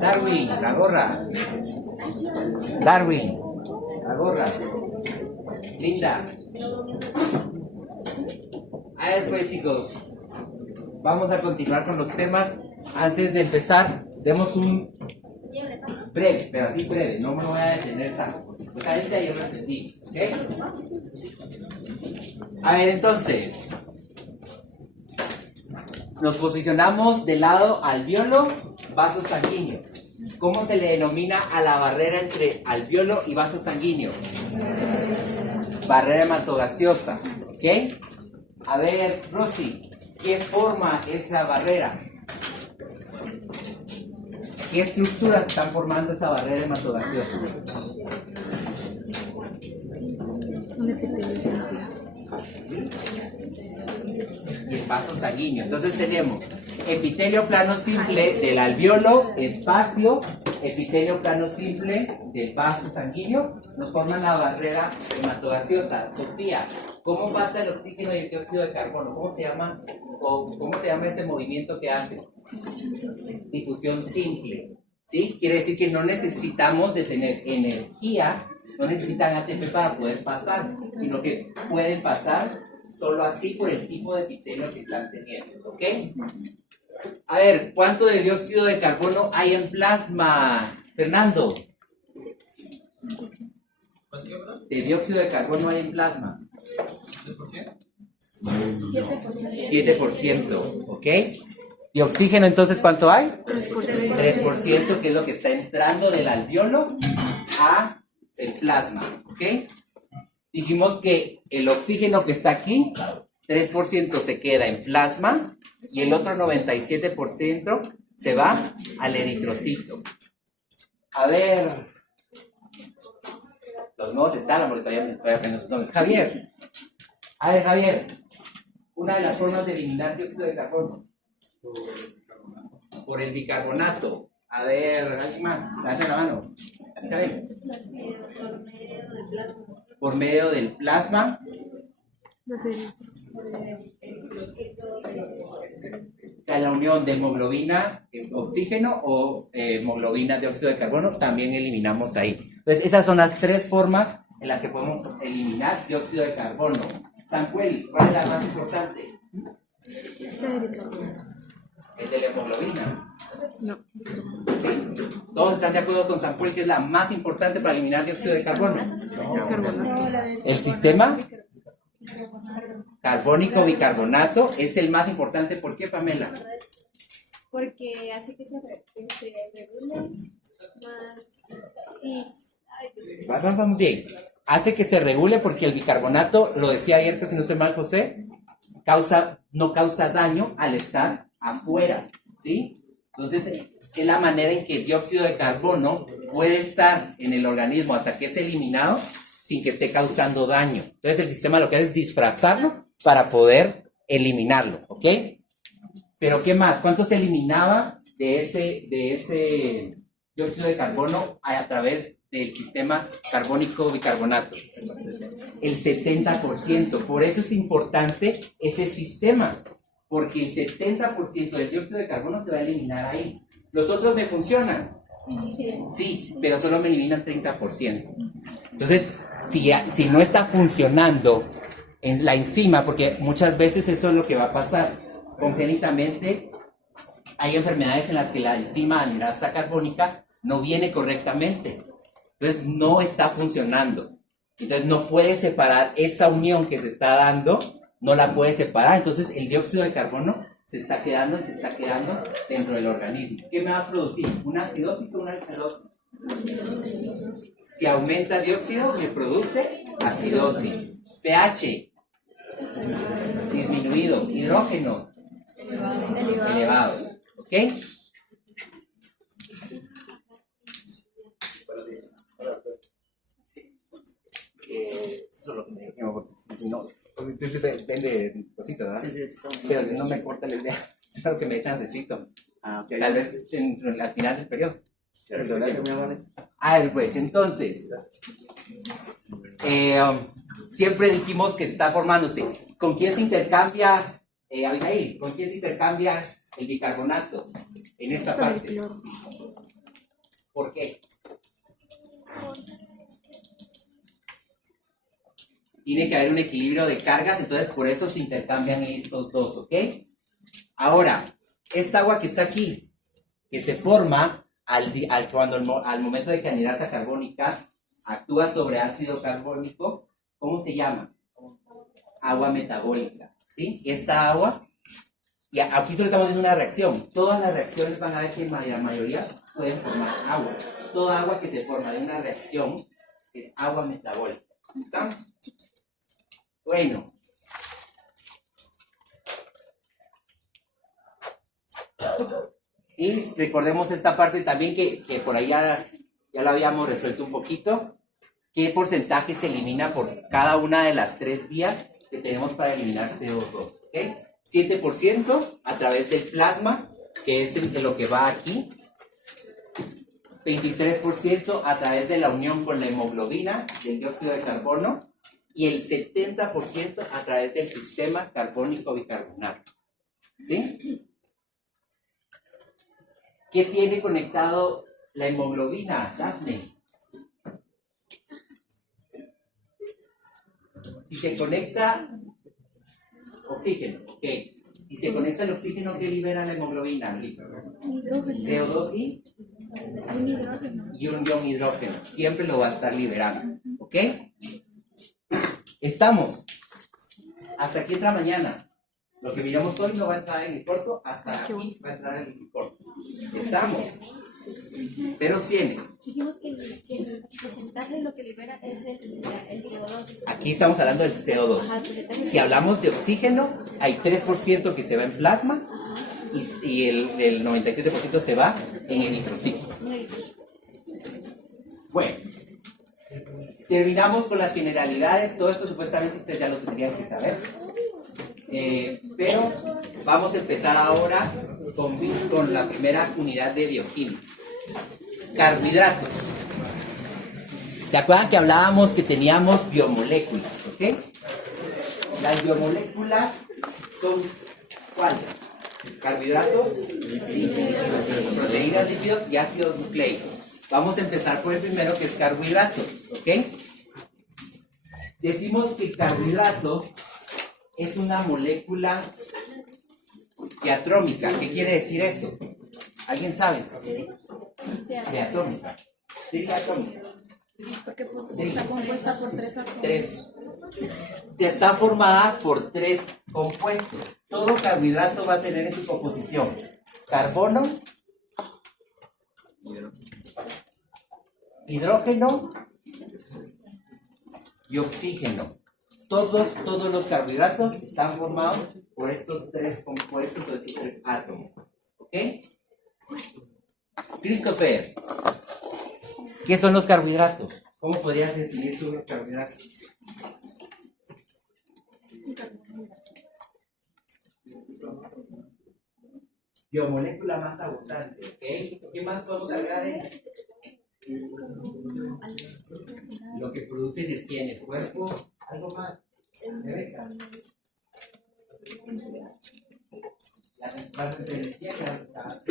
Darwin, la gorra. Darwin, la gorra. Linda. A ver pues chicos, vamos a continuar con los temas. Antes de empezar, demos un breve, pero así breve, no me voy a detener tanto. Pues ahorita yo lo entendí, ¿ok? A ver, entonces, nos posicionamos del lado alveolo, vaso sanguíneo. ¿Cómo se le denomina a la barrera entre alveolo y vaso sanguíneo? Barrera hematogaseosa, ¿ok? A ver, Rosy, ¿qué forma esa barrera? ¿Qué estructuras están formando esa barrera hematogaseosa? Y el vaso sanguíneo. Entonces tenemos epitelio plano simple del alveolo, espacio, epitelio plano simple del vaso sanguíneo, nos forman la barrera hematogaseosa. Sofía, ¿cómo pasa el oxígeno y el dióxido de carbono? ¿Cómo se llama? ¿O cómo se llama ese movimiento que hace? Difusión simple. ¿Sí? Quiere decir que no necesitamos de tener energía, no necesitan ATP para poder pasar, sino que pueden pasar solo así por el tipo de epitelio que están teniendo, ¿ok? A ver, ¿cuánto de dióxido de carbono hay en plasma? Fernando. ¿De dióxido de carbono hay en plasma? 7%, ¿ok? ¿Y oxígeno entonces cuánto hay? 3%, que es lo que está entrando del alveolo a el plasma, ¿ok? Dijimos que el oxígeno que está aquí, 3% se queda en plasma y el otro 97% se va al eritrocito. A ver, los nuevos se salvan porque todavía me estoy aprendiendo sus nombres. Javier, a ver Javier, una de las formas de eliminar dióxido de carbono. Por el bicarbonato. A ver, ¿alguien más? Levanta la mano. ¿Saben? Por medio del plasma. No sé. La unión de hemoglobina, oxígeno o hemoglobina de óxido de carbono, también eliminamos ahí. Entonces, esas son las tres formas en las que podemos eliminar dióxido de carbono. Samuel, ¿cuál es la más importante? El de la hemoglobina. No. ¿Sí? ¿Todos están de acuerdo con Samuel que es la más importante para eliminar dióxido de carbono? El sistema carbónico bicarbonato es el más importante. ¿Por qué, Pamela? Porque hace que se regule más y... Vamos bien. Hace que se regule porque el bicarbonato, lo decía ayer que si no estoy mal, José, no causa daño al estar afuera, ¿sí? Entonces, es la manera en que el dióxido de carbono puede estar en el organismo hasta que es eliminado sin que esté causando daño. Entonces, el sistema lo que hace es disfrazarlos para poder eliminarlo, ¿ok? Pero, ¿qué más? ¿Cuánto se eliminaba de ese dióxido de carbono a través del sistema carbónico bicarbonato? El 70%. Por eso es importante ese sistema, porque el 70% del dióxido de carbono se va a eliminar ahí. ¿Los otros me funcionan? Sí, pero solo me eliminan 30%. Entonces, si no está funcionando en la enzima, porque muchas veces eso es lo que va a pasar, congénitamente hay enfermedades en las que la enzima amigrasa carbónica no viene correctamente. Entonces no está funcionando. Entonces no puede separar esa unión que se está dando, no la puede separar. Entonces el dióxido de carbono se está quedando dentro del organismo. ¿Qué me va a producir? ¿Una acidosis o una alcalosis? Si aumenta dióxido, me produce acidosis. pH disminuido. Hidrógenos elevados. ¿Ok? Solo que me porque si no, vende cositas, ¿verdad? Sí, pero si no me corta la idea, es algo que me echa necesito. Okay. Tal vez al final del periodo. Pues entonces, siempre dijimos que está formándose. ¿Con quién se intercambia, Abigail? ¿Con quién se intercambia el bicarbonato en esta parte? ¿Por qué? Tiene que haber un equilibrio de cargas, entonces por eso se intercambian estos dos, ¿ok? Ahora, esta agua que está aquí, que se forma al momento de que anhidrasa carbónica actúa sobre ácido carbónico, ¿cómo se llama? Agua metabólica, ¿sí? Esta agua, y aquí solo estamos viendo una reacción. Todas las reacciones van a ver que la mayoría pueden formar agua. Toda agua que se forma de una reacción es agua metabólica. ¿Estamos? Bueno. Y recordemos esta parte también que por ahí ya lo habíamos resuelto un poquito. ¿Qué porcentaje se elimina por cada una de las tres vías que tenemos para eliminar CO2? ¿Okay? 7% a través del plasma, que es de lo que va aquí. 23% a través de la unión con la hemoglobina del dióxido de carbono. Y el 70% a través del sistema carbónico bicarbonato. ¿Sí? ¿Qué tiene conectado la hemoglobina, Daphne? Y se conecta oxígeno, ok. Y se conecta el oxígeno que libera la hemoglobina, Lisa. CO2 y un ion hidrógeno. Siempre lo va a estar liberando, ok. Estamos. Hasta aquí entra mañana. Lo que miramos hoy no va a entrar en el corto, hasta aquí va a entrar en el corto. Estamos. Pero tienes. Dijimos que el porcentaje de lo que libera es el CO2. Aquí estamos hablando del CO2. Ajá, si hablamos de oxígeno, hay 3% que se va en plasma y el 97% se va en eritrocito. Bueno, terminamos con las generalidades. Todo esto supuestamente ustedes ya lo tendrían que saber. Pero vamos a empezar ahora con la primera unidad de bioquímica. Carbohidratos. ¿Se acuerdan que hablábamos que teníamos biomoléculas? ¿Ok? Las biomoléculas son ¿cuáles? Carbohidratos, proteínas, lípidos y ácidos nucleicos. Vamos a empezar por el primero, que es carbohidratos. ¿Ok? Decimos que carbohidratos es una molécula diatrómica. ¿Qué quiere decir eso? ¿Alguien sabe? Diatómica. ¿Sí, diatómica? Porque pues está compuesta por 3 átomos. Está formada por 3 compuestos. Todo carbohidrato va a tener en su composición carbono, hidrógeno y oxígeno. Todos los carbohidratos están formados por estos 3 compuestos o estos 3 átomos. ¿Ok? Christopher, ¿qué son los carbohidratos? ¿Cómo podrías definir tú los carbohidratos? Biomolécula más abundante, ¿ok? ¿Qué más podemos agregar en lo que produce energía en el cuerpo? ¿Algo más? Rebeca. Las bases de energía que hasta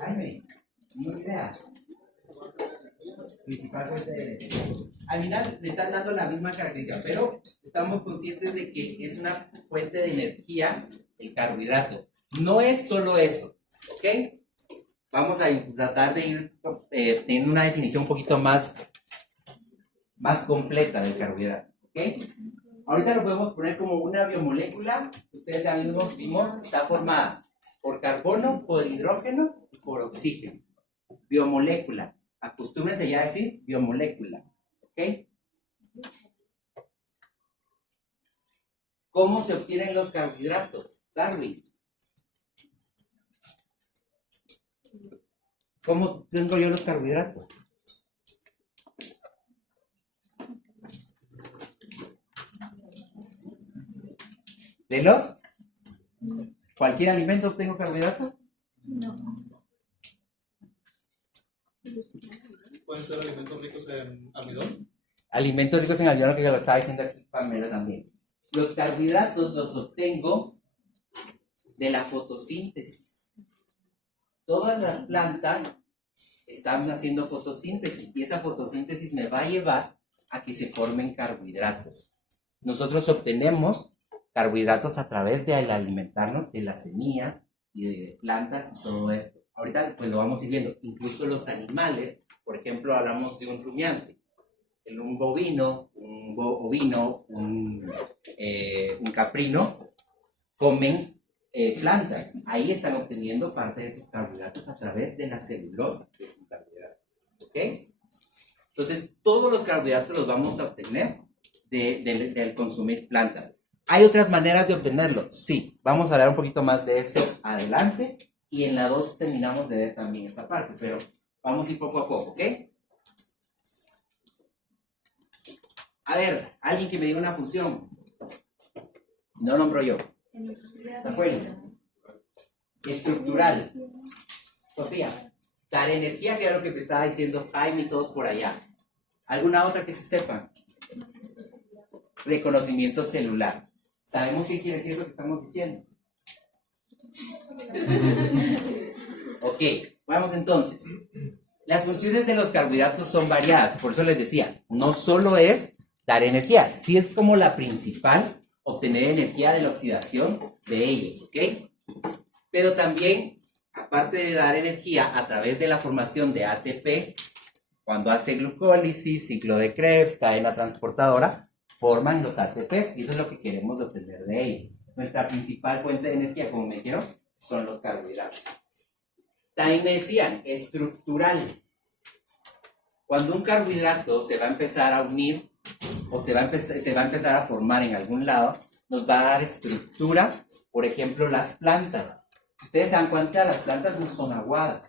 Jaime, ni idea. Principal fuente de energía. Al final le están dando la misma característica, pero estamos conscientes de que es una fuente de energía el carbohidrato. No es solo eso, ¿ok? Vamos a tratar de ir en una definición un poquito más completa del carbohidrato, ¿ok? Ahorita lo podemos poner como una biomolécula. Ustedes ya mismos vimos, está formada por carbono, por hidrógeno y por oxígeno. Biomolécula. Acostúmbrense ya a decir biomolécula. ¿Ok? ¿Cómo se obtienen los carbohidratos? Darwin. ¿Cómo tengo yo los carbohidratos? ¿De los? ¿Cualquier alimento obtengo carbohidratos? No. ¿Pueden ser alimentos ricos en almidón? Alimentos ricos en almidón, que lo estaba diciendo aquí Pamela también. Los carbohidratos los obtengo de la fotosíntesis. Todas las plantas están haciendo fotosíntesis y esa fotosíntesis me va a llevar a que se formen carbohidratos. Nosotros obtenemos carbohidratos a través de al alimentarnos de las semillas y de plantas y todo esto. Ahorita pues lo vamos a ir viendo. Incluso los animales, por ejemplo, hablamos de un rumiante. Un bovino, un ovino, un caprino, comen plantas. Ahí están obteniendo parte de sus carbohidratos a través de la celulosa, que es un carbohidrato. ¿Ok? Entonces, todos los carbohidratos los vamos a obtener del consumir plantas. ¿Hay otras maneras de obtenerlo? Sí. Vamos a hablar un poquito más de eso adelante. Y en la 2 terminamos de ver también esta parte. Pero vamos a ir poco a poco, ¿ok? A ver, alguien que me diga una función. No nombro yo. ¿De acuerdo? Estructural. Sofía, dar energía, que era lo que te estaba diciendo Jaime y todos por allá. ¿Alguna otra que se sepa? Reconocimiento celular. ¿Sabemos qué quiere decir lo que estamos diciendo? Ok, vamos entonces. Las funciones de los carbohidratos son variadas, por eso les decía, no solo es dar energía, sí es como la principal, obtener energía de la oxidación de ellos, ¿ok? Pero también, aparte de dar energía a través de la formación de ATP, cuando hace glucólisis, ciclo de Krebs, cadena transportadora, forman los ATPs y eso es lo que queremos obtener de ellos. Nuestra principal fuente de energía, como me dijeron, son los carbohidratos. También me decían, estructural. Cuando un carbohidrato se va a empezar a unir o se va a empezar a formar en algún lado, nos va a dar estructura, por ejemplo, las plantas. Si ustedes se dan cuenta, las plantas no son aguadas,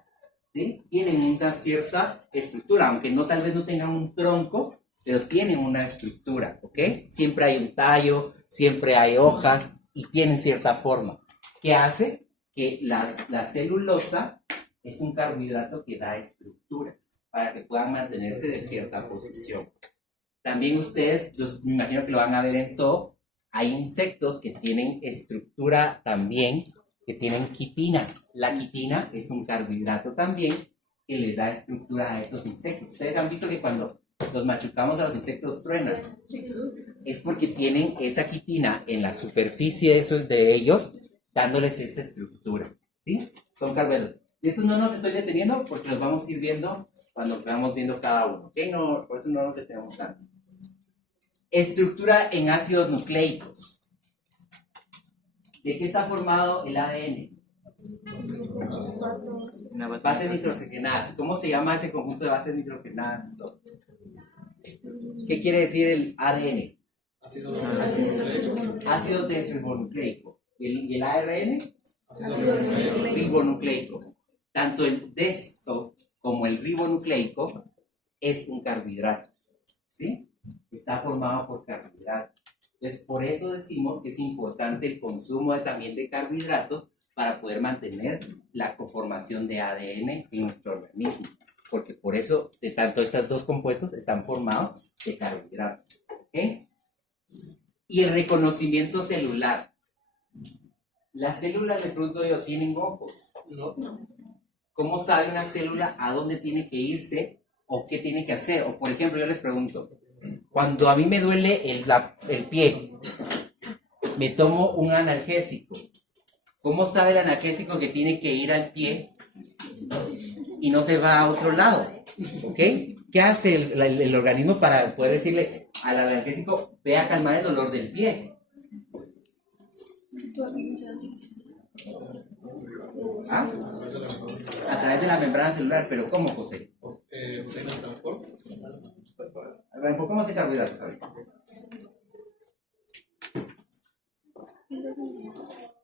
¿sí? Tienen una cierta estructura, aunque no tal vez no tengan un tronco, pero tienen una estructura, ¿ok? Siempre hay un tallo, siempre hay hojas y tienen cierta forma. ¿Qué hace? Que la celulosa es un carbohidrato que da estructura para que puedan mantenerse de cierta posición. También ustedes, me imagino que lo van a ver en zoo, hay insectos que tienen estructura también, que tienen quitina. La quitina es un carbohidrato también que le da estructura a esos insectos. Ustedes han visto que cuando los machucamos a los insectos truenan. Es porque tienen esa quitina en la superficie de ellos, dándoles esa estructura. ¿Sí? Son carbohidratos. Y estos no nos estoy deteniendo porque los vamos a ir viendo cuando vamos viendo cada uno. ¿Ok? No, por eso no nos detenemos tanto. Estructura en ácidos nucleicos. ¿De qué está formado el ADN? Bases nitrogenadas. ¿Cómo se llama ese conjunto de bases nitrogenadas? ¿Qué quiere decir el ADN? Ácido desribonucleico. ¿Y el ARN? Ribonucleico. Tanto el deso como el ribonucleico es un carbohidrato. ¿Sí? Está formado por carbohidratos. Entonces, por eso decimos que es importante el consumo también de carbohidratos para poder mantener la conformación de ADN en nuestro organismo. Porque por eso, de tanto estos dos compuestos están formados de carbohidratos. ¿Ok? Y el reconocimiento celular. Las células, les pregunto yo, ¿tienen ojos? No. ¿Cómo sabe una célula a dónde tiene que irse o qué tiene que hacer? O por ejemplo, yo les pregunto, cuando a mí me duele el pie, me tomo un analgésico. ¿Cómo sabe el analgésico que tiene que ir al pie y no se va a otro lado? ¿Ok? ¿Qué hace el organismo para poder decirle al analgésico, ve a calmar el dolor del pie? ¿Ah? A través de la membrana celular, pero ¿cómo, José? Enfocamos en carbohidratos ahorita.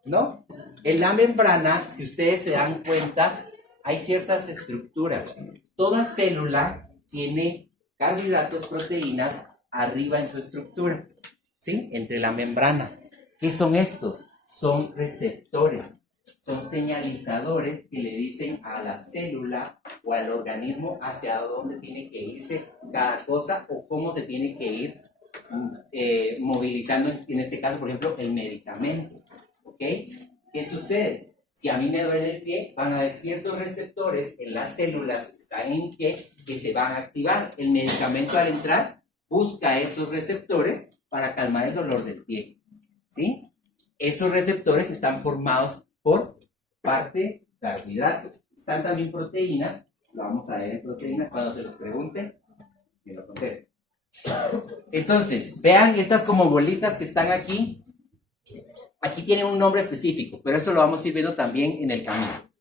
¿No? En la membrana, si ustedes se dan cuenta, hay ciertas estructuras. Toda célula tiene carbohidratos, proteínas arriba en su estructura, ¿sí? Entre la membrana. ¿Qué son estos? Son receptores. son señalizadores que le dicen a la célula o al organismo hacia dónde tiene que irse cada cosa o cómo se tiene que ir movilizando, en este caso, por ejemplo, el medicamento. ¿Ok? ¿Qué sucede? Si a mí me duele el pie, van a haber ciertos receptores en las células que están en pie que se van a activar. El medicamento al entrar busca esos receptores para calmar el dolor del pie. ¿Sí? Esos receptores están formados por parte carbohidratos. Están también proteínas, lo vamos a ver en proteínas cuando se los pregunte, que lo contesten. Entonces, vean estas como bolitas que están aquí. Aquí tienen un nombre específico, pero eso lo vamos a ir viendo también en el camino.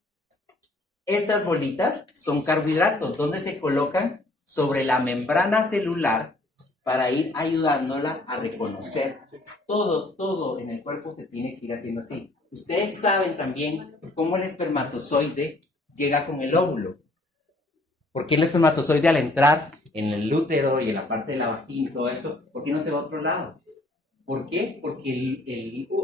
Estas bolitas son carbohidratos, donde se colocan sobre la membrana celular para ir ayudándola a reconocer. Todo en el cuerpo se tiene que ir haciendo así. Ustedes saben también cómo el espermatozoide llega con el óvulo. ¿Por qué el espermatozoide al entrar en el útero y en la parte de la vagina y todo esto, por qué no se va a otro lado? ¿Por qué? Porque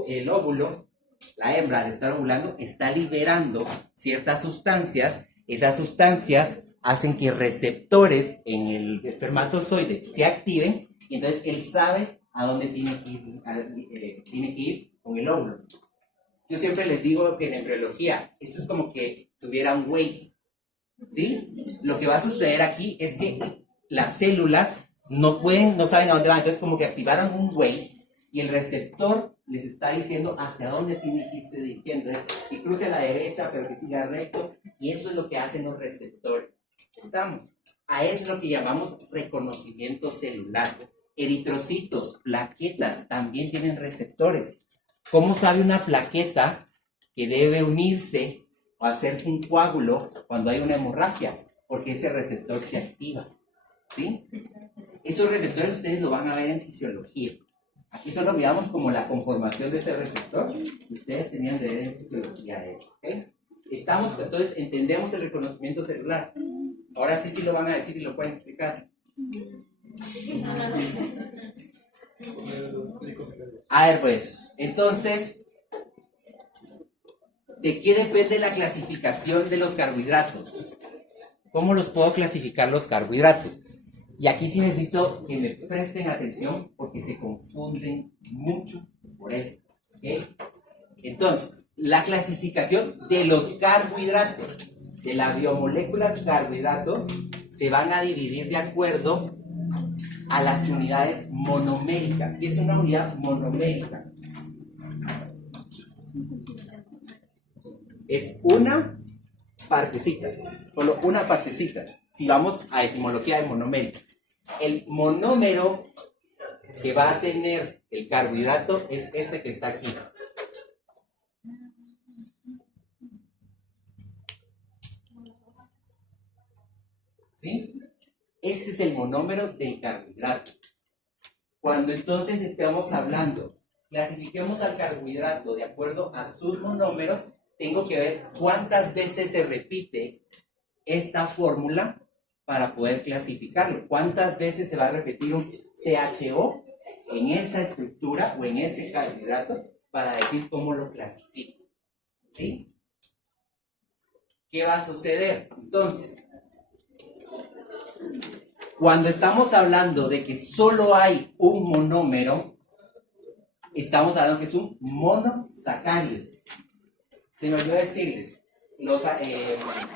el óvulo, la hembra al estar ovulando, está liberando ciertas sustancias. Esas sustancias hacen que receptores en el espermatozoide se activen y entonces él sabe a dónde tiene que ir con el óvulo. Yo siempre les digo que en embriología, eso es como que tuviera un Waze, ¿sí? Lo que va a suceder aquí es que las células no saben a dónde van, entonces como que activaron un Waze y el receptor les está diciendo hacia dónde tiene que irse dirigiendo, que cruce a la derecha pero que siga recto, y eso es lo que hacen los receptores. A eso es lo que llamamos reconocimiento celular. Eritrocitos, plaquetas también tienen receptores. ¿Cómo sabe una plaqueta que debe unirse o hacer un coágulo cuando hay una hemorragia? Porque ese receptor se activa, ¿sí? Esos receptores ustedes lo van a ver en fisiología. Aquí solo miramos como la conformación de ese receptor. Ustedes tenían que ver en fisiología eso, ¿ok? Entonces, entendemos el reconocimiento celular. Ahora sí lo van a decir y lo pueden explicar. A ver, pues, entonces, ¿de qué depende la clasificación de los carbohidratos? ¿Cómo los puedo clasificar los carbohidratos? Y aquí sí necesito que me presten atención porque se confunden mucho por esto, ¿ok? Entonces, la clasificación de los carbohidratos, de las biomoléculas carbohidratos, se van a dividir de acuerdo a las unidades monoméricas. ¿Qué es una unidad monomérica? Es una partecita, solo una partecita. Si vamos a etimología de monomérica, el monómero que va a tener el carbohidrato es este que está aquí. ¿Sí? Este es el monómero del carbohidrato. Cuando entonces estamos hablando, clasifiquemos al carbohidrato de acuerdo a sus monómeros, tengo que ver cuántas veces se repite esta fórmula para poder clasificarlo. ¿Cuántas veces se va a repetir un CHO en esa estructura o en ese carbohidrato para decir cómo lo clasifico? ¿Sí? ¿Qué va a suceder? Entonces, cuando estamos hablando de que solo hay un monómero, estamos hablando que es un monosacárido. Se me olvidó decirles,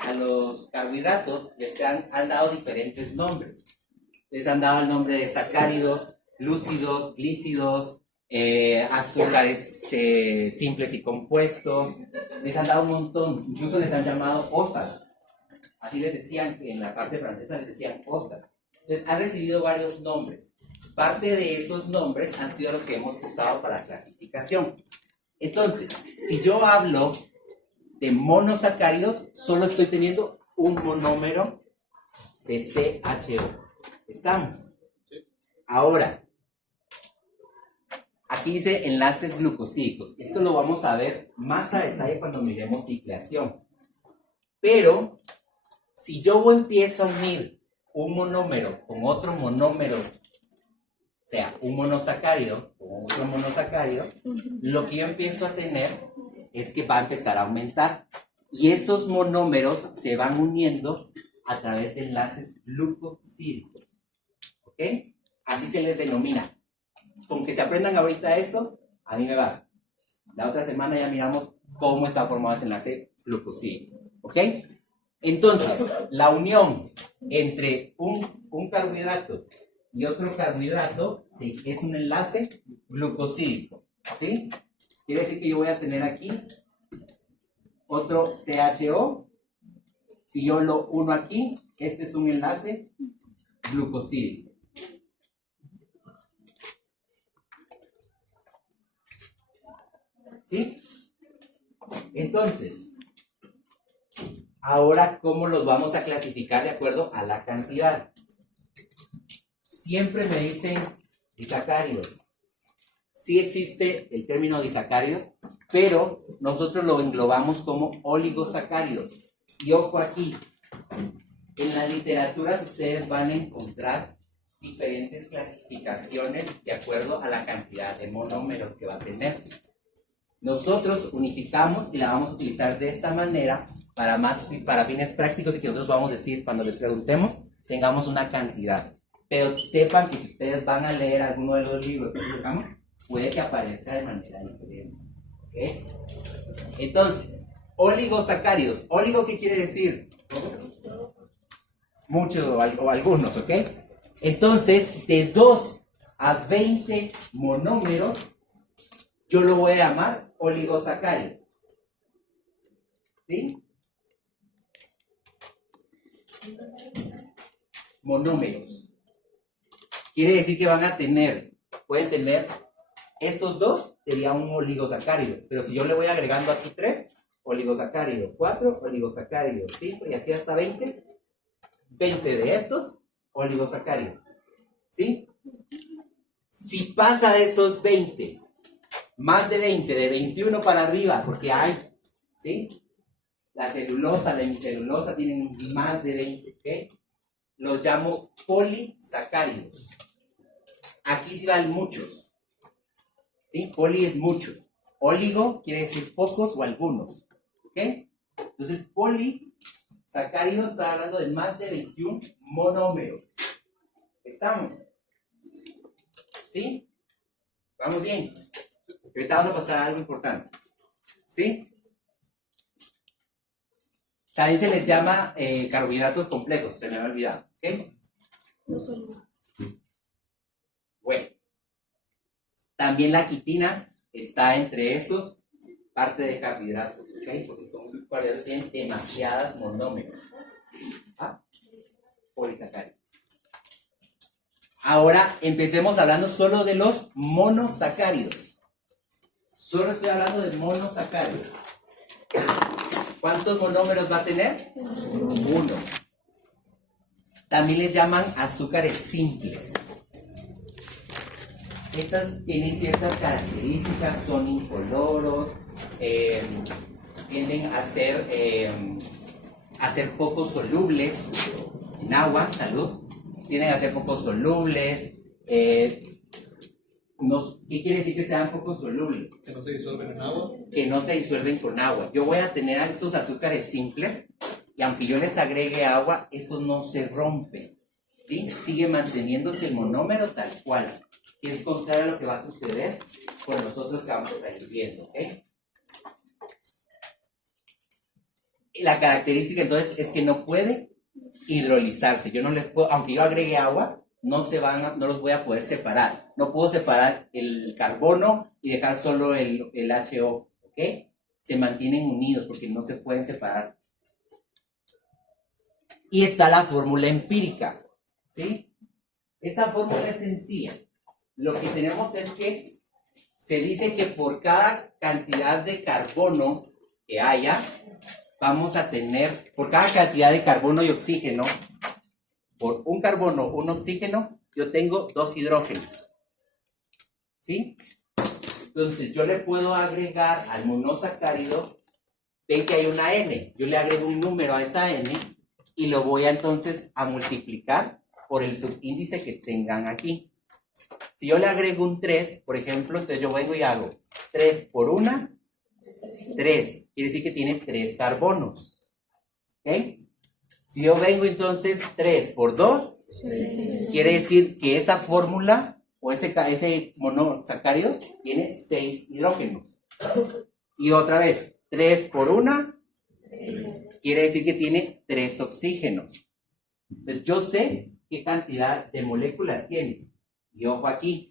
a los carbohidratos les han dado diferentes nombres. Les han dado el nombre de sacáridos, lúcidos, glícidos, azúcares simples y compuestos. Les han dado un montón, incluso les han llamado osas. Así les decían, en la parte francesa les decían osas. Entonces han recibido varios nombres. Parte de esos nombres han sido los que hemos usado para la clasificación. Entonces, si yo hablo de monosacáridos, solo estoy teniendo un monómero de CHO. ¿Estamos? Ahora, aquí dice enlaces glucosídicos. Esto lo vamos a ver más a detalle cuando miremos ciclación. Pero, si yo empiezo a unir un monómero con otro monómero, o sea, un monosacárido con otro monosacárido, lo que yo empiezo a tener es que va a empezar a aumentar. Y esos monómeros se van uniendo a través de enlaces glucosídicos. ¿Ok? Así se les denomina. Con que se aprendan ahorita eso, a mí me basta. La otra semana ya miramos cómo está formado ese enlace glucosídico. ¿Ok? Entonces, la unión entre un carbohidrato y otro carbohidrato, sí, es un enlace glucosídico. ¿Sí? Quiere decir que yo voy a tener aquí otro CHO. Si yo lo uno aquí, este es un enlace glucosídico. ¿Sí? Entonces, ahora, ¿cómo los vamos a clasificar de acuerdo a la cantidad? Siempre me dicen disacáridos. Sí existe el término disacárido, pero nosotros lo englobamos como oligosacáridos. Y ojo aquí, en la literatura ustedes van a encontrar diferentes clasificaciones de acuerdo a la cantidad de monómeros que va a tener. Nosotros unificamos y la vamos a utilizar de esta manera para fines prácticos y que nosotros vamos a decir, cuando les preguntemos, tengamos una cantidad. Pero sepan que si ustedes van a leer alguno de los libros que publicamos, puede que aparezca de manera diferente. ¿Okay? Entonces, oligosacáridos. ¿Oligo qué quiere decir? Muchos o algunos, ¿ok? Entonces, de 2 a 20 monómeros, yo lo voy a llamar oligosacárido. ¿Sí? Monómeros. Quiere decir que pueden tener, estos dos sería un oligosacárido, pero si yo le voy agregando aquí 3, oligosacárido, 4, oligosacárido, 5 y así hasta 20 de estos, oligosacárido. ¿Sí? Si pasa de esos 20, más de 20, de 21 para arriba, porque hay, ¿sí? La celulosa, la hemicelulosa tienen más de 20, ¿ok? Los llamo polisacáridos. Aquí sí van muchos, ¿sí? Poli es muchos. Oligo quiere decir pocos o algunos, ¿ok? Entonces, polisacáridos está hablando de más de 21 monómeros. ¿Estamos? ¿Sí? ¿Vamos bien? Ahorita vamos a pasar a algo importante. ¿Sí? También se les llama carbohidratos complejos, se me había olvidado. ¿Ok? Bueno. También la quitina está entre esos, parte de carbohidratos. ¿Ok? Porque son carbohidratos que tienen demasiadas monómeros. ¿Ah? Polisacáridos. Ahora empecemos hablando solo de los monosacáridos. Solo estoy hablando de monosacáridos. ¿Cuántos monómeros va a tener? 1. También les llaman azúcares simples. Estas tienen ciertas características, son incoloros, tienden a ser poco solubles en agua, salud. Tienden a ser poco solubles. ¿Qué quiere decir que sean poco solubles? Que no se disuelven en agua. Que no se disuelven con agua. Yo voy a tener a estos azúcares simples y aunque yo les agregue agua, estos no se rompen. ¿Sí? Sigue manteniéndose el monómero tal cual. Que es contrario a lo que va a suceder con los otros que vamos a estar viendo. ¿Okay? La característica entonces es que no puede hidrolizarse. Yo no les puedo, aunque yo agregue agua, no los voy a poder separar. No puedo separar el carbono y dejar solo el HO, ¿ok? Se mantienen unidos porque no se pueden separar. Y está la fórmula empírica, ¿sí? Esta fórmula es sencilla. Lo que tenemos es que se dice que por cada cantidad de carbono que haya, vamos a tener, por cada cantidad de carbono y oxígeno, por un carbono, un oxígeno, yo tengo 2 hidrógenos. ¿Sí? Entonces yo le puedo agregar al monosacárido, ven que hay una N, yo le agrego un número a esa N y lo voy entonces a multiplicar por el subíndice que tengan aquí. Si yo le agrego un 3, por ejemplo, entonces yo vengo y hago 3 por 1, 3. Quiere decir que tiene 3 carbonos. ¿Ok? Si yo vengo entonces 3 por 2, quiere decir que esa fórmula o ese monosacárido tiene 6 hidrógenos. Y otra vez, 3 por 1 quiere decir que tiene 3 oxígenos. Entonces yo sé qué cantidad de moléculas tiene. Y ojo aquí,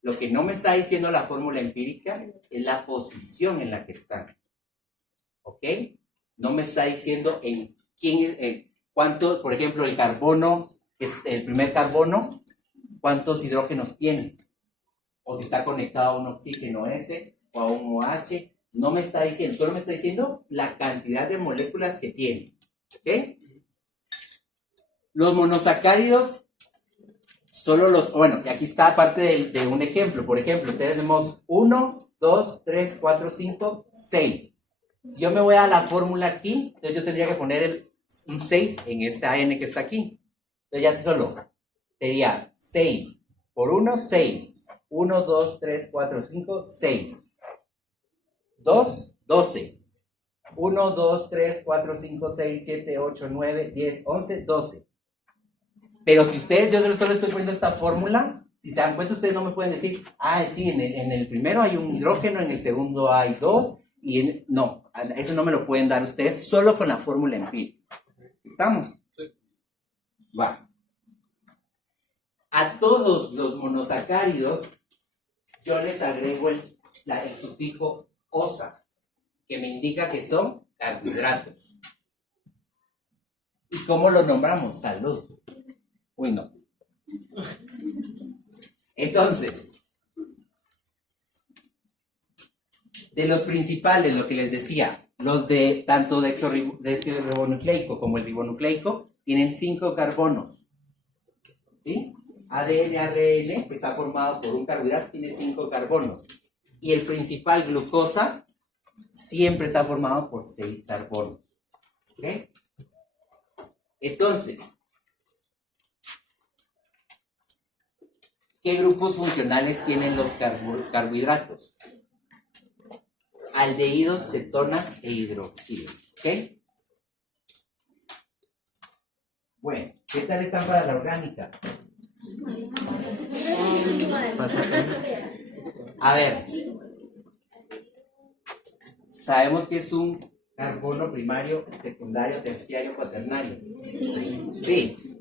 lo que no me está diciendo la fórmula empírica es la posición en la que están. ¿Ok? No me está diciendo en cuántos, por ejemplo, el carbono, el primer carbono, cuántos hidrógenos tiene. O si está conectado a un oxígeno S o a un OH. No me está diciendo, solo me está diciendo la cantidad de moléculas que tiene. ¿Ok? Los monosacáridos, bueno, y aquí está parte de un ejemplo. Por ejemplo, tenemos 1, 2, 3, 4, 5, 6. Si yo me voy a la fórmula aquí, entonces yo tendría que poner un 6 en esta N que está aquí. Entonces ya solo sería 6 por 1, 6. 1, 2, 3, 4, 5, 6. 2, 12. 1, 2, 3, 4, 5, 6, 7, 8, 9, 10, 11, 12. Pero si ustedes, yo solo estoy poniendo esta fórmula, si se dan cuenta, ustedes no me pueden decir, sí, en el primero hay un hidrógeno, en el segundo hay 2, no, eso no me lo pueden dar ustedes solo con la fórmula empírica. ¿Estamos? Sí. Va. A todos los monosacáridos, yo les agrego el sufijo osa, que me indica que son carbohidratos. ¿Y cómo lo nombramos? Salud. Uy, no. Entonces, de los principales, lo que les decía, los de tanto desoxirribonucleico como el ribonucleico tienen 5 carbonos. ¿Sí? ADN, ARN, que está formado por un carbohidrato, tiene 5 carbonos. Y el principal, glucosa, siempre está formado por 6 carbonos. ¿Ok? Entonces, ¿qué grupos funcionales tienen los carbohidratos? Aldehídos, cetonas e hidroxilos. ¿Ok? Bueno, ¿qué tal están para la orgánica? A ver, sabemos que es un carbono primario, secundario, terciario, cuaternario. Sí.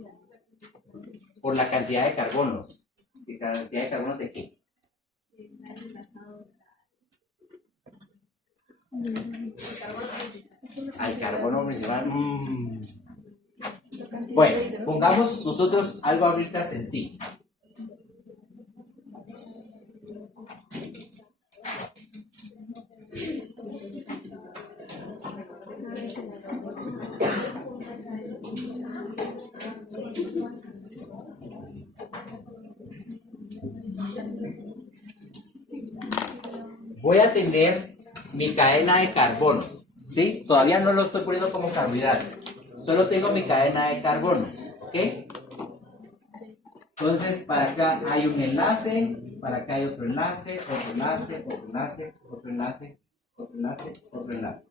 Por la cantidad de carbonos. ¿De cantidad de carbonos de qué? Al carbono principal. Bueno, pongamos nosotros algo ahorita sencillo. Voy a tener mi cadena de carbonos, ¿sí? Todavía no lo estoy poniendo como carbohidrato. Solo tengo mi cadena de carbonos, ¿ok? Entonces, para acá hay un enlace, para acá hay otro enlace, otro enlace, otro enlace, otro enlace, otro enlace, otro enlace.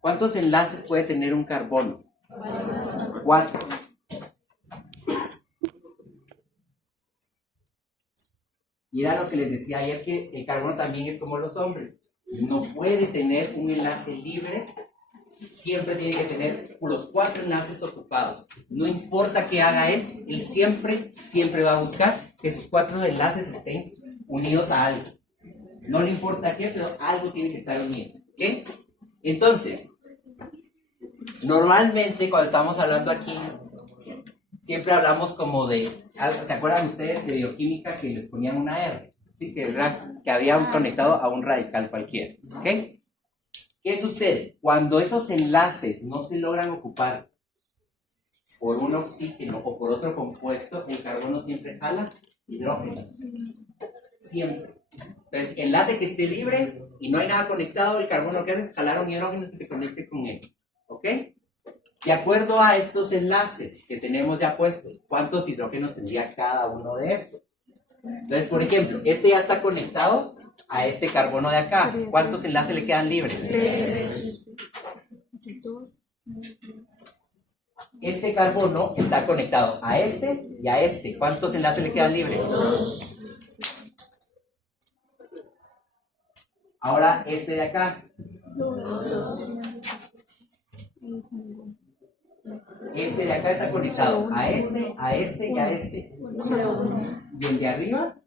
¿Cuántos enlaces puede tener un carbono? 4. Y era lo que les decía ayer, que el carbono también es como los hombres. No puede tener un enlace libre, siempre tiene que tener los 4 enlaces ocupados. No importa qué haga él siempre va a buscar que sus 4 enlaces estén unidos a algo. No le importa qué, pero algo tiene que estar unido. ¿Ok? Entonces, normalmente cuando estamos hablando aquí, siempre hablamos como de, ¿se acuerdan ustedes de bioquímica que les ponían una R? ¿Sí? Que habían conectado a un radical cualquiera. ¿Ok? ¿Qué sucede? Cuando esos enlaces no se logran ocupar por un oxígeno o por otro compuesto, el carbono siempre jala hidrógeno. Siempre. Entonces, enlace que esté libre y no hay nada conectado, el carbono lo que hace es jalar un hidrógeno que se conecte con él. ¿Ok? De acuerdo a estos enlaces que tenemos ya puestos, ¿cuántos hidrógenos tendría cada uno de estos? Entonces, por ejemplo, este ya está conectado a este carbono de acá. ¿Cuántos enlaces le quedan libres? 3. Este carbono está conectado a este y a este. ¿Cuántos enlaces le quedan libres? Ahora este de acá. Este de acá está conectado a este y a este. ¿Y el de arriba?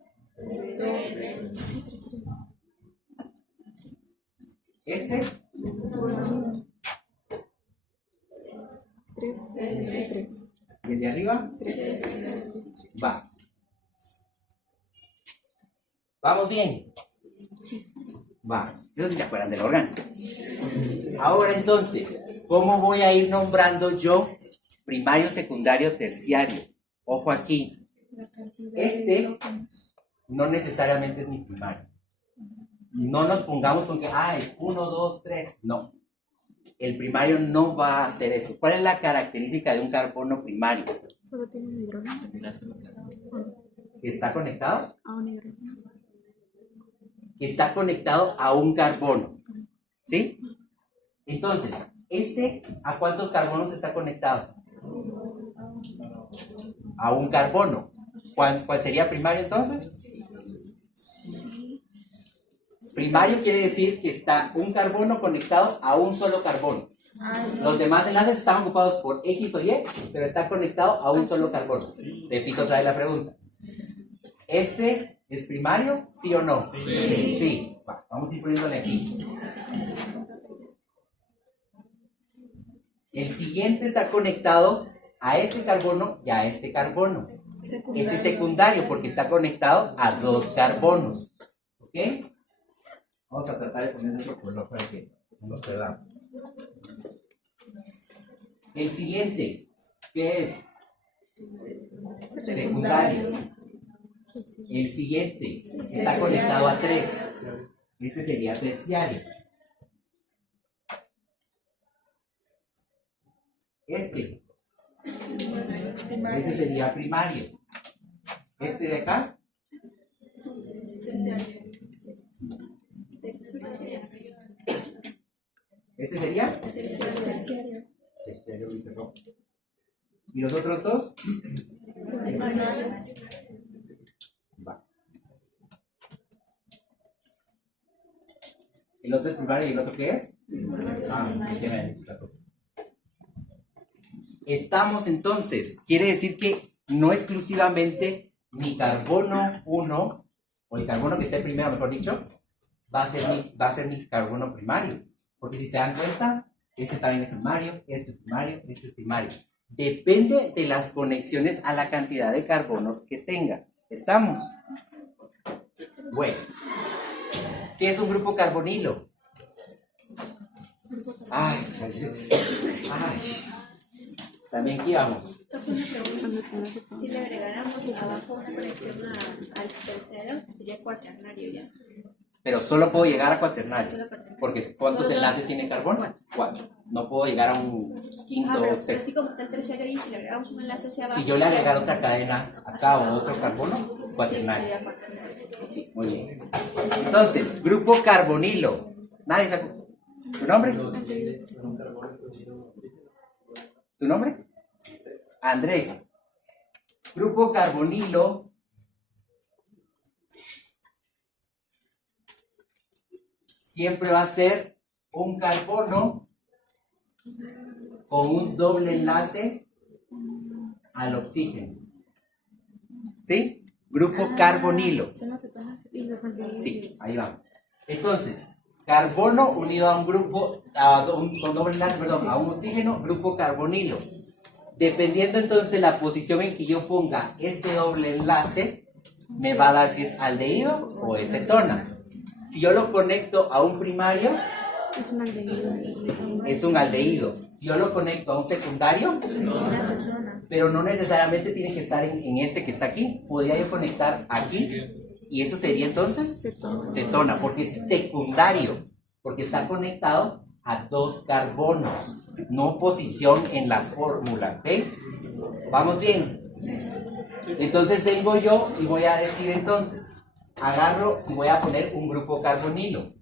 Este. 3. ¿Y el de arriba? Va. ¿Vamos bien? Va. Eso sí se acuerdan del órgano. Ahora entonces, ¿cómo voy a ir nombrando yo primario, secundario, terciario? Ojo aquí. Este no necesariamente es mi primario. No nos pongamos con que, es 1, 2, 3. No. El primario no va a hacer eso. ¿Cuál es la característica de un carbono primario? Solo tiene un hidrógeno. ¿Está conectado? A un hidrógeno. Está conectado a un carbono. ¿Sí? Entonces, ¿a cuántos carbonos está conectado? A un carbono. ¿Cuál sería primario entonces? Primario quiere decir que está un carbono conectado a un solo carbono. Los demás enlaces están ocupados por X o Y, pero está conectado a un solo carbono. Repito otra vez la pregunta. ¿Este es primario? ¿Sí o no? Sí. Vamos a ir poniéndole aquí. El siguiente está conectado a este carbono y a este carbono. Ese es secundario porque está conectado a dos carbonos. ¿Ok? Vamos a tratar de poner otro color para que no nos perdamos. El siguiente, ¿qué es? Secundario. El siguiente está conectado a 3. Este sería terciario. Ese sería primario. Este de acá. Este sería terciario. ¿Y los otros dos? Va. ¿El otro es primario y el otro qué es? Estamos entonces, quiere decir que no exclusivamente mi carbono 1, o el carbono que esté primero, mejor dicho, va a ser mi carbono primario. Porque si se dan cuenta, este también es primario, este es primario, este es primario. Depende de las conexiones a la cantidad de carbonos que tenga. ¿Estamos? Bueno. ¿Qué es un grupo carbonilo? También aquí vamos. Si le agregáramos abajo una conexión al tercero, sería cuaternario ya. Pero solo puedo llegar a cuaternario. Porque ¿cuántos enlaces tiene carbono? 4. No puedo llegar a un quinto o Pero sexto. así como está el tercero ahí, si le agregamos un enlace hacia abajo. Si yo le agregara otra cadena acá o otro carbono, cuaternario. sería cuaternario. Sí, muy bien. Entonces, grupo carbonilo. ¿Nadie sacó? ¿Tu nombre? ¿Tu nombre? Andrés. Grupo carbonilo siempre va a ser un carbono con un doble enlace al oxígeno. ¿Sí? Grupo carbonilo. Sí, ahí vamos. Entonces, carbono unido a un grupo, con doble enlace, perdón, a un oxígeno, grupo carbonilo. Dependiendo entonces de la posición en que yo ponga este doble enlace, me va a dar si es aldehído o es cetona. Si yo lo conecto a un primario, Es un aldehído. es un aldehído. Si yo lo conecto a un secundario, pero no necesariamente tiene que estar en este que está aquí. Podría yo conectar aquí y eso sería entonces cetona, porque es secundario, porque está conectado a dos carbonos, no posición en la fórmula. ¿Ok? ¿Vamos bien? Entonces vengo yo y voy a decir entonces, agarro y voy a poner un grupo carbonilo.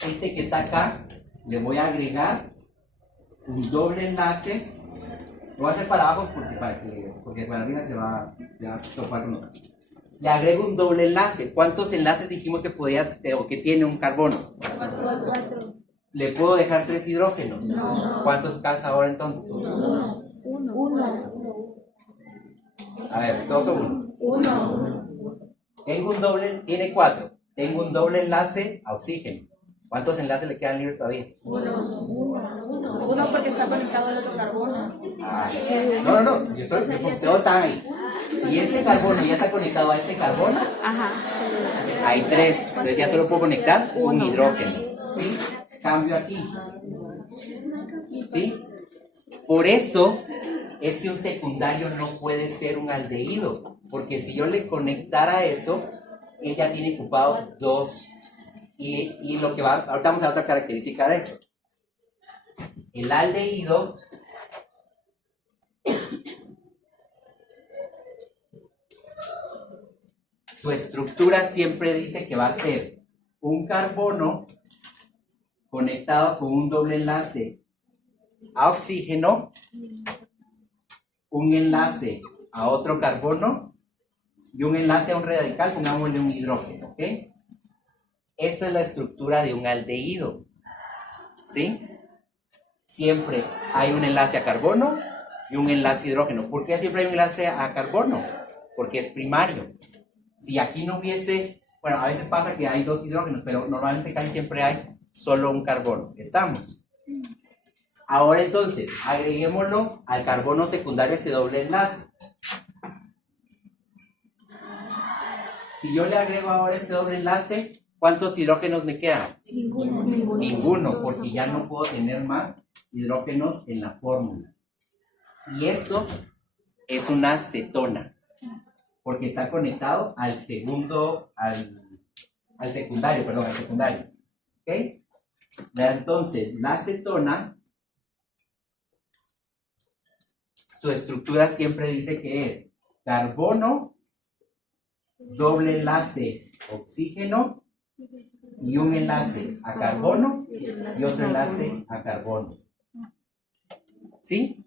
Este que está acá, le voy a agregar un doble enlace. Lo voy a hacer para abajo porque para arriba se va a topar con otro. Le agrego un doble enlace. ¿Cuántos enlaces dijimos que podía o que tiene un carbono? 4. ¿Le puedo dejar 3 hidrógenos? No. ¿Cuántos casa ahora entonces? 1. A ver, todos son 1. 1. Tengo un doble, tiene 4. Tengo un doble enlace a oxígeno. ¿Cuántos enlaces le quedan libres todavía? 1 porque está conectado al otro carbono. No. Todos están ahí. Si este carbono ya está conectado a este carbono, Ajá. hay 3. Entonces ya solo puedo conectar un hidrógeno. ¿Sí? Cambio aquí. ¿Sí? Por eso es que un secundario no puede ser un aldehído. Porque si yo le conectara eso, ella tiene ocupado 2. Y lo que va, ahorita vamos a otra característica de eso. El aldehído su estructura siempre dice que va a ser un carbono conectado con un doble enlace a oxígeno, un enlace a otro carbono y un enlace a un radical, pongámosle un hidrógeno, ¿ok? Esta es la estructura de un aldehído, ¿sí? Siempre hay un enlace a carbono y un enlace a hidrógeno. ¿Por qué siempre hay un enlace a carbono? Porque es primario. Si aquí no hubiese, bueno, a veces pasa que hay 2 hidrógenos, pero normalmente casi siempre hay solo un carbono. ¿Estamos? Ahora entonces, agreguémoslo al carbono secundario ese doble enlace. Si yo le agrego ahora este doble enlace, ¿cuántos hidrógenos me quedan? Ninguno, porque ya no puedo tener más hidrógenos en la fórmula. Y esto es una cetona, porque está conectado al secundario. ¿Ok? Entonces, la cetona, su estructura siempre dice que es carbono, doble enlace oxígeno y un enlace a carbono y otro enlace a carbono. ¿Sí?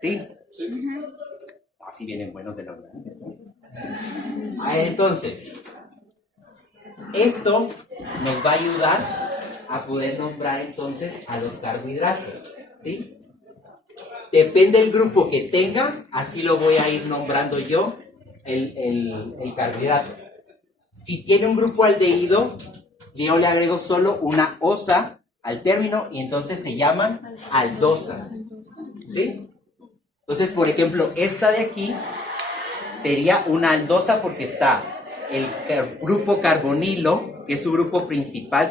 ¿Sí? Así vienen buenos de la hora. Entonces, esto nos va a ayudar a poder nombrar entonces a los carbohidratos. ¿Sí? Depende del grupo que tenga, así lo voy a ir nombrando yo, el carbohidrato. Si tiene un grupo aldehído, yo le agrego solo una osa al término y entonces se llaman aldosas. ¿Sí? Entonces, por ejemplo, esta de aquí sería una aldosa porque está el grupo carbonilo, que es su grupo principal.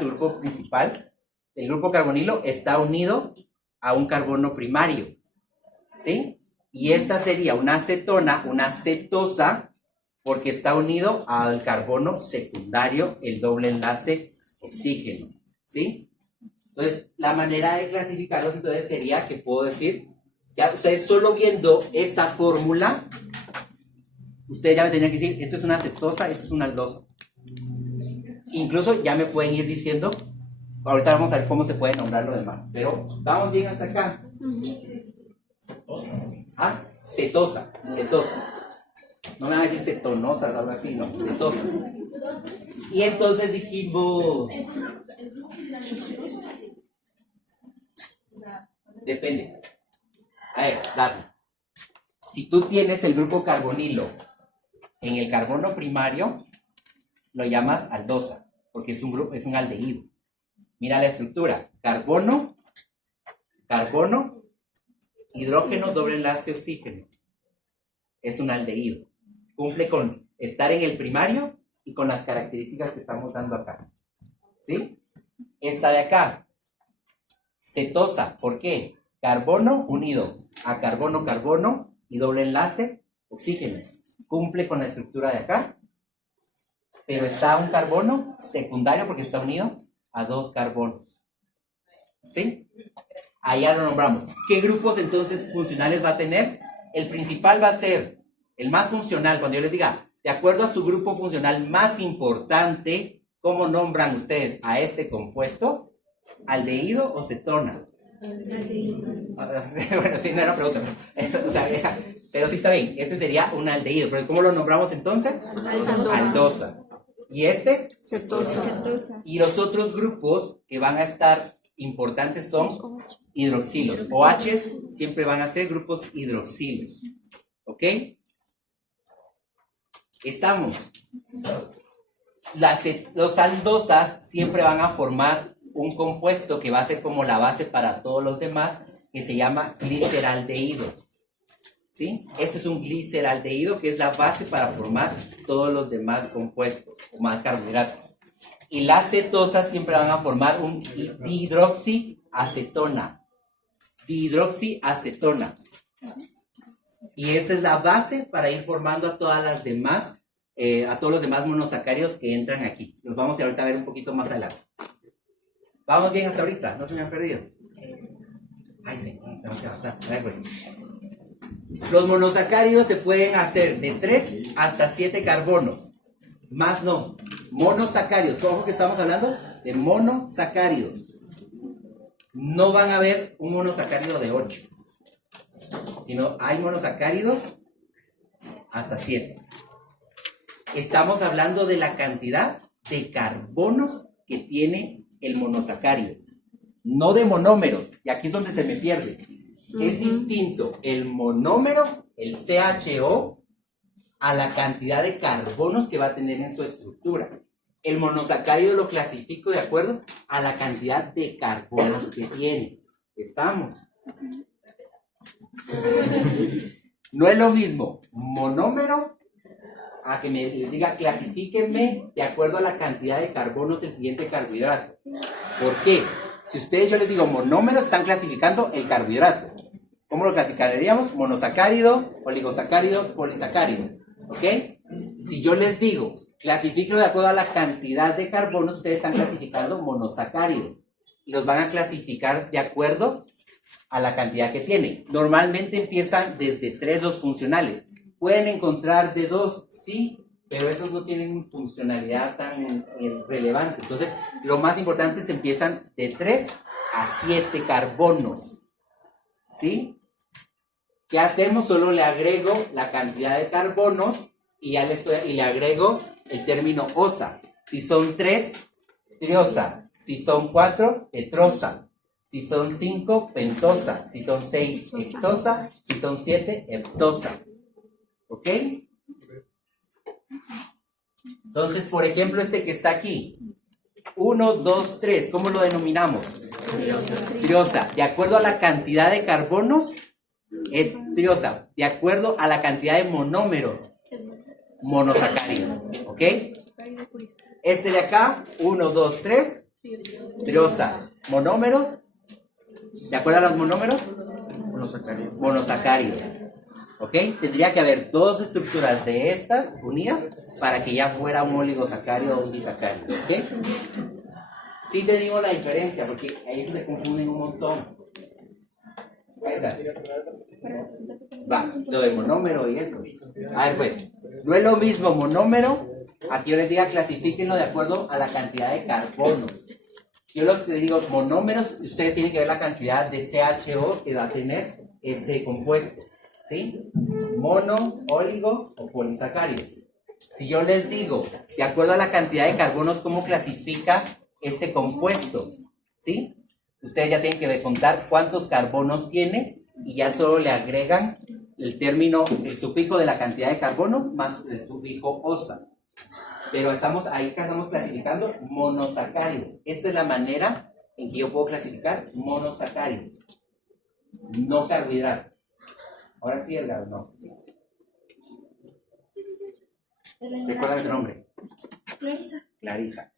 El grupo carbonilo está unido a un carbono primario. ¿Sí? Y esta sería una cetona, una cetosa, porque está unido al carbono secundario, el doble enlace oxígeno. ¿Sí? Entonces, la manera de clasificarlos entonces sería que puedo decir, ya ustedes solo viendo esta fórmula, ustedes ya me tenían que decir, esto es una cetosa, esto es una aldosa. Incluso ya me pueden ir diciendo, ahorita vamos a ver cómo se puede nombrar lo demás, pero vamos bien hasta acá. Cetosa. No me van a decir cetonosas o algo así, no, cetosas. Y entonces dijimos, depende. A ver, David, si tú tienes el grupo carbonilo en el carbono primario, lo llamas aldosa, porque es un aldehído. Mira la estructura: carbono, hidrógeno, doble enlace, oxígeno. Es un aldehído. Cumple con estar en el primario y con las características que estamos dando acá. ¿Sí? Esta de acá, cetosa. ¿Por qué? Carbono unido a carbono y doble enlace, oxígeno. Cumple con la estructura de acá, pero está un carbono secundario porque está unido a 2 carbonos. ¿Sí? Allá lo nombramos. ¿Qué grupos entonces funcionales va a tener? El principal va a ser el más funcional. Cuando yo les diga, De acuerdo a su grupo funcional más importante, ¿cómo nombran ustedes a este compuesto? ¿Aldehído o cetona? Bueno, sí, no era pregunta, pero, o sea, pero sí está bien. Este sería un aldehído. ¿Pero cómo lo nombramos entonces? Aldosa. ¿Y este? Cetosa. Y los otros grupos que van a estar importantes son hidroxilos. OHs siempre van a ser grupos hidroxilos. ¿Ok? Estamos. Los aldosas siempre van a formar un compuesto que va a ser como la base para todos los demás, que se llama gliceraldehído. ¿Sí? Este es un gliceraldehído que es la base para formar todos los demás compuestos, o más carbohidratos. Y las cetosas siempre van a formar un dihidroxiacetona. Dihidroxiacetona. Y esa es la base para ir formando a todas las demás, a todos los demás monosacáridos que entran aquí. Los vamos a ahorita a ver un poquito más adelante. Vamos bien hasta ahorita, no se me han perdido. Ay, sí, tengo que avanzar. A ver, pues. Los monosacáridos se pueden hacer de 3 hasta 7 carbonos. Más no. Monosacáridos. ¿Cómo que estamos hablando? De monosacáridos. No van a haber un monosacárido de 8. Sino hay monosacáridos hasta 7. Estamos hablando de la cantidad de carbonos que tiene el monosacárido. No de monómeros. Y aquí es donde se me pierde. Es distinto el monómero, el CHO, a la cantidad de carbonos que va a tener en su estructura. El monosacárido lo clasifico de acuerdo a la cantidad de carbonos que tiene. ¿Estamos? No es lo mismo monómero a que les diga clasifíquenme de acuerdo a la cantidad de carbonos del siguiente carbohidrato. ¿Por qué? Si ustedes yo les digo monómeros, están clasificando el carbohidrato. ¿Cómo lo clasificaríamos? Monosacárido, oligosacárido, polisacárido. ¿Ok? Si yo les digo, clasifíquenlo de acuerdo a la cantidad de carbonos, ustedes están clasificando monosacáridos. Y los van a clasificar de acuerdo a la cantidad que tienen. Normalmente empiezan desde 3 los funcionales. Pueden encontrar de 2, sí, pero esos no tienen funcionalidad tan relevante. Entonces, lo más importante es empiezan de 3 a 7 carbonos. ¿Sí? ¿Qué hacemos? Solo le agrego la cantidad de carbonos y le agrego el término osa. Si son 3, triosa. Si son 4, tetrosa. Si son 5, pentosa. Si son 6, hexosa. Si son 7, heptosa. ¿Ok? Entonces, por ejemplo, este que está aquí. 1, 2, 3. ¿Cómo lo denominamos? Triosa. De acuerdo a la cantidad de carbonos, es triosa. De acuerdo a la cantidad de monómeros, monosacárido. ¿Ok? Este de acá, 1, 2, 3. Triosa. Monómeros. ¿De acuerdo a los monómeros? Monosacárido. ¿Ok? Tendría que haber 2 estructuras de estas unidas para que ya fuera un oligosacárido o un disacárido. ¿Ok? Sí te digo la diferencia, porque ahí se confunden un montón. Va, lo de monómero y eso. A ver, pues, no es lo mismo monómero. Aquí yo les diga, clasifíquenlo de acuerdo a la cantidad de carbonos. Yo los que digo monómeros, ustedes tienen que ver la cantidad de CHO que va a tener ese compuesto. ¿Sí? Mono, óligo o polisacárido. Si yo les digo, de acuerdo a la cantidad de carbonos, ¿cómo clasifica este compuesto? ¿Sí? Ustedes ya tienen que contar cuántos carbonos tiene y ya solo le agregan el término, el sufijo de la cantidad de carbonos más el sufijo osa. Pero ahí estamos clasificando monosacáridos. Esta es la manera en que yo puedo clasificar monosacáridos, no carbohidratos. Ahora sí, Edgar, no. Recuérdame tu nombre. Clarisa. Clarisa.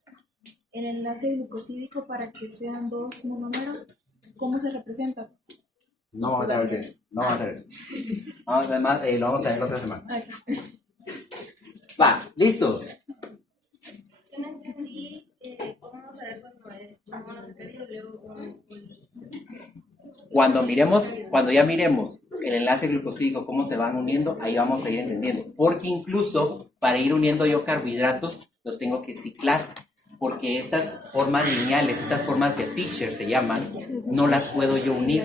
El enlace glucosídico para que sean 2 monómeros, ¿cómo se representa? No vamos a ver eso. No vamos a hacer eso. Además, lo vamos a ver la otra semana. Okay. Va, listos. Yo no entendí cómo vamos a ver cuando es un monosacárido y luego un Cuando ya miremos el enlace glucosídico, cómo se van uniendo, ahí vamos a ir entendiendo. Porque incluso para ir uniendo yo carbohidratos, los tengo que ciclar. Porque estas formas lineales, estas formas de Fischer se llaman, no las puedo yo unir.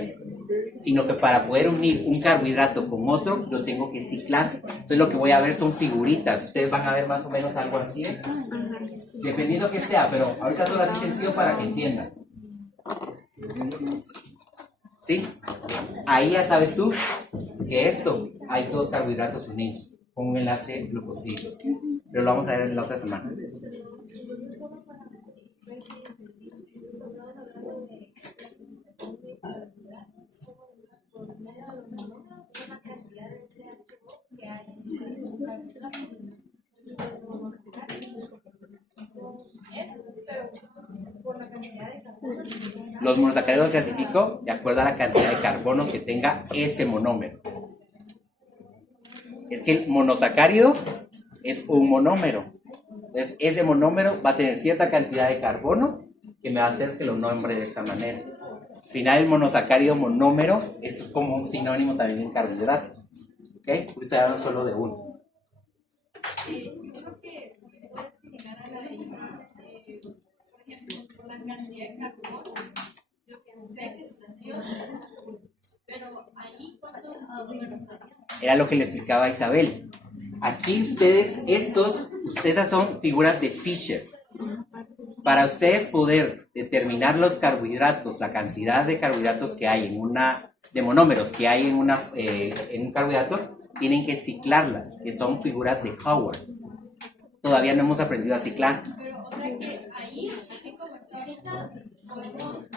Sino que para poder unir un carbohidrato con otro, lo tengo que ciclar. Entonces lo que voy a ver son figuritas. Ustedes van a ver más o menos algo así, ¿eh? Dependiendo que sea, pero ahorita solo así sentido para que entiendan. ¿Sí? Ahí ya sabes tú que esto, hay dos carbohidratos unidos con un enlace glucosídico. Pero lo vamos a ver en la otra semana. Los monosacáridos clasifico de acuerdo a la cantidad de carbonos que tenga ese monómero. Es que el monosacárido es un monómero. Entonces, ese monómero va a tener cierta cantidad de carbonos que me va a hacer que lo nombre de esta manera. Al final, el monosacárido monómero es como un sinónimo también en carbohidratos. ¿Ok? Estoy hablando solo de uno. Yo creo que puedes llegar a la isla, por ejemplo, por la cantidad de carbono, lo que sé que es Dios, pero ahí cuánto era lo que le explicaba a Isabel. Aquí ustedes son figuras de Fischer. Para ustedes poder determinar los carbohidratos, la cantidad de carbohidratos que hay de monómeros que hay en un carbohidrato, tienen que ciclarlas, que son figuras de Howard. Todavía no hemos aprendido a ciclar. Pero, o sea que ahí, así como está ahorita,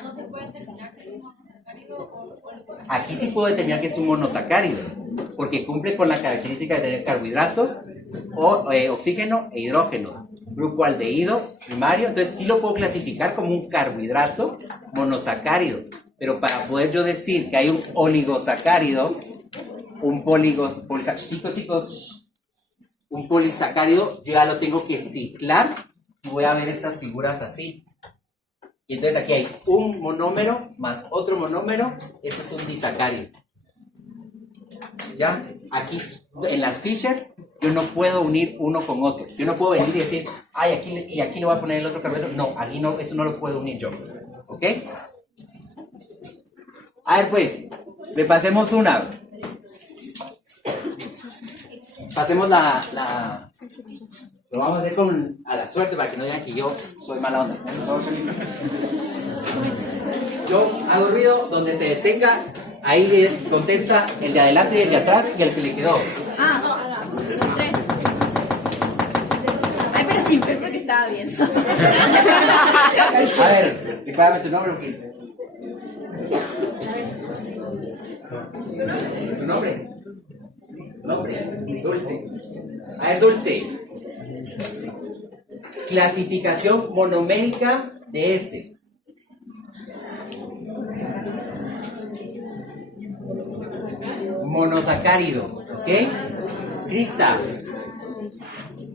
no se puede determinar que es un monosacárido o Aquí sí puedo determinar que es un monosacárido, porque cumple con la característica de tener carbohidratos, oxígeno e hidrógenos. Grupo aldehído primario, entonces sí lo puedo clasificar como un carbohidrato monosacárido. Pero para poder yo decir que hay un oligosacárido, un polisacárido, yo ya lo tengo que ciclar y voy a ver estas figuras así. Y entonces aquí hay un monómero más otro monómero, esto es un disacárido. ¿Ya? Aquí en las Fischer yo no puedo unir uno con otro. Yo no puedo venir y decir, ay, aquí le voy a poner el otro carbohidrato. No, aquí no, eso no lo puedo unir yo. ¿Ok? A ver pues, repasemos una. Pasemos lo vamos a hacer a la suerte para que no digan que yo soy mala onda. Yo hago ruido donde se detenga, ahí le contesta el de adelante y el de atrás y el que le quedó. los tres. Ay, pero sí, fue porque estaba viendo. A ver, recuérdame tu nombre, porque... ¿Tu nombre? Dulce. A ver, Dulce. Clasificación monomérica de este. Monosacárido, ¿ok? Crista.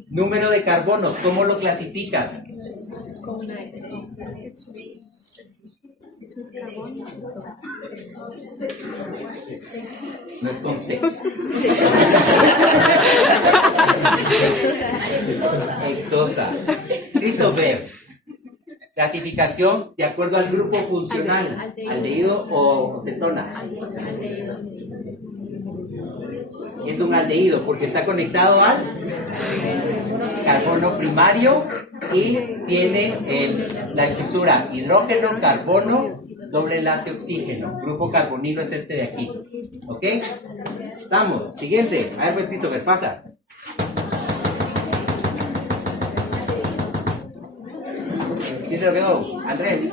Número de carbonos, ¿cómo lo clasificas? No es con C. Exosa. Christopher. Clasificación de acuerdo al grupo funcional. Aldehído o cetona. Aldehído. Es un aldehído porque está conectado al carbono primario y tiene la estructura hidrógeno, carbono, doble enlace oxígeno. Grupo carbonilo es este de aquí. ¿Ok? Estamos. Siguiente. A ver pues, Christopher, pasa. ¿Quién se lo quedó? Andrés.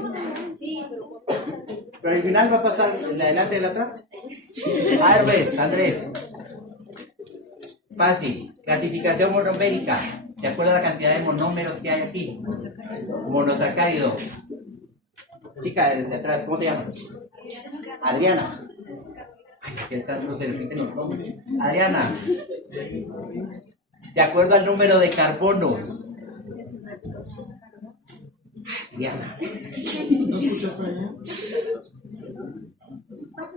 Pero al final va a pasar el adelante y el atrás. A ver pues, Andrés. Fácil. Clasificación monomérica. De acuerdo a la cantidad de monómeros que hay aquí. Monosacárido. Chica de atrás, ¿cómo te llamas? Adriana. Ay, que estás no se repiten los nombres. Adriana. De acuerdo al número de carbonos. Diana.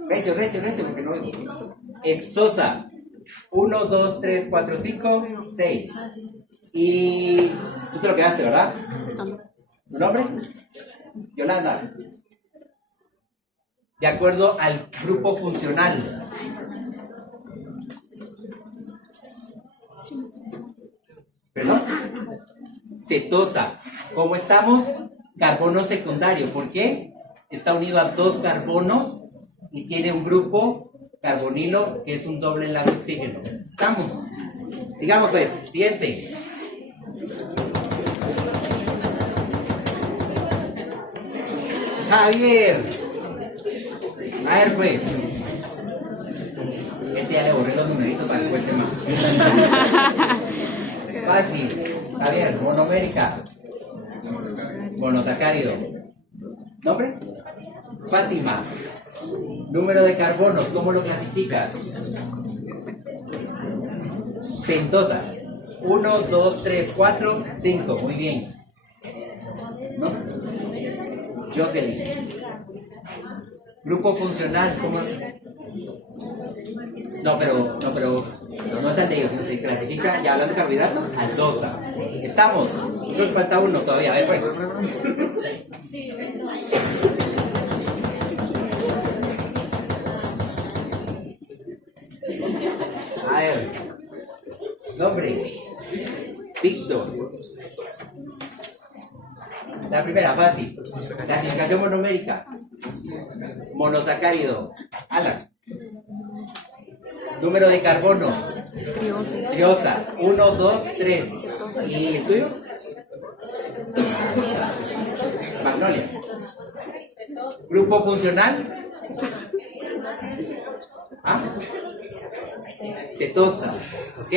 Recio, porque no. Exosa. 1, 2, 3, 4, 5, 6. Ah, sí, sí. Y tú te lo quedaste, ¿verdad? Ah, no. ¿Tu nombre? Yolanda. De acuerdo al grupo funcional. ¿Perdón? Cetosa. ¿Cómo estamos? Carbono secundario. ¿Por qué? Está unido a 2 carbonos y tiene un grupo carbonilo que es un doble enlace oxígeno. ¿Estamos? Digamos pues, siguiente. Javier. A ver pues. Este ya le borré los numeritos para que cueste más. Fácil. Javier, monomérica. Monosacárido. ¿Nombre? Fátima. Número de carbonos, ¿cómo lo clasificas? Pentosa. 1, 2, 3, 4, 5. Muy bien. ¿No? Jocelyn. Grupo funcional, ¿cómo? No, pero no es aldehído, sino se clasifica, ya hablando de carbohidratos, aldosa. ¿Estamos? Nos falta uno todavía, a ver pues. A ver. Nombre. Víctor. La primera, fácil. Clasificación monomérica. Monosacárido. Alan. Número de carbono. Triosa. 1, 2, 3. ¿Y el tuyo? Magnolia. Grupo funcional. ¿Ah? Cetosa. ¿Ok?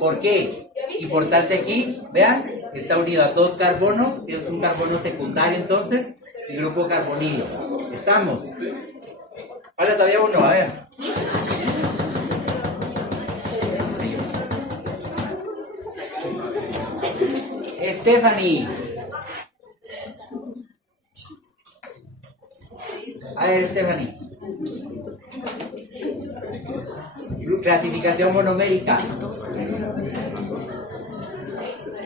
¿Por qué? Importante aquí, vean, está unido a 2 carbonos, que es un carbono secundario entonces, y grupo carbonilo. ¿Estamos? Ahora todavía uno, a ver. Stephanie. A ver, Stephanie. Clasificación monomérica.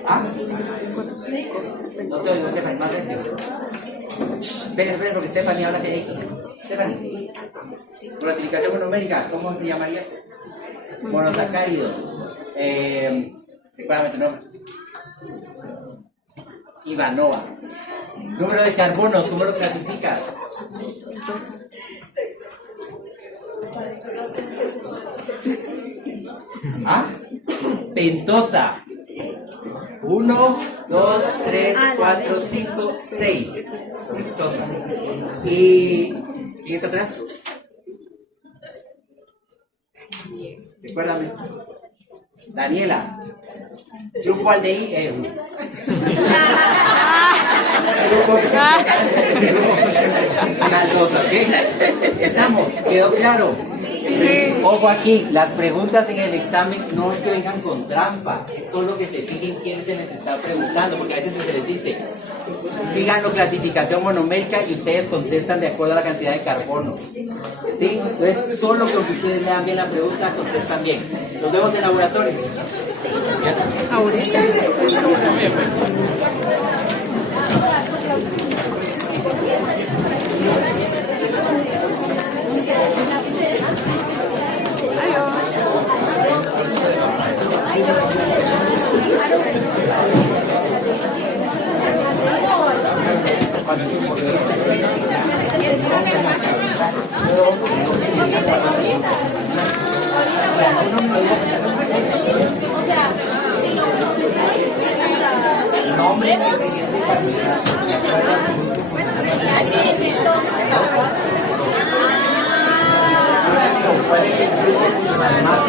¿Ah? No te oigo, Stephanie, más recio. Espera, porque Stephanie habla de aquí. Stephanie. Clasificación monomérica, ¿cómo se llamaría? Monosacárido. Recuérdame tu nombre. Ivanova. Número de carbonos, ¿cómo lo clasificas? ¿Ah? Pentosa. 1, 2, 3, 4, 5, 6. Pentosa. ¿Y quién está atrás? Recuérdame. Daniela. Grupo aldehído. Grupo ¿ok? ¿Estamos? ¿Quedó claro? Sí. Ojo aquí, las preguntas en el examen no es que vengan con trampa, es solo que se fijen quién se les está preguntando, porque a veces se les dice, díganlo clasificación monomérica y ustedes contestan de acuerdo a la cantidad de carbono. ¿Sí? Entonces, solo con que ustedes lean bien la pregunta, contestan bien. Nos vemos en laboratorio. Ahorita. Nombre. ¿Cuál es el grupo más?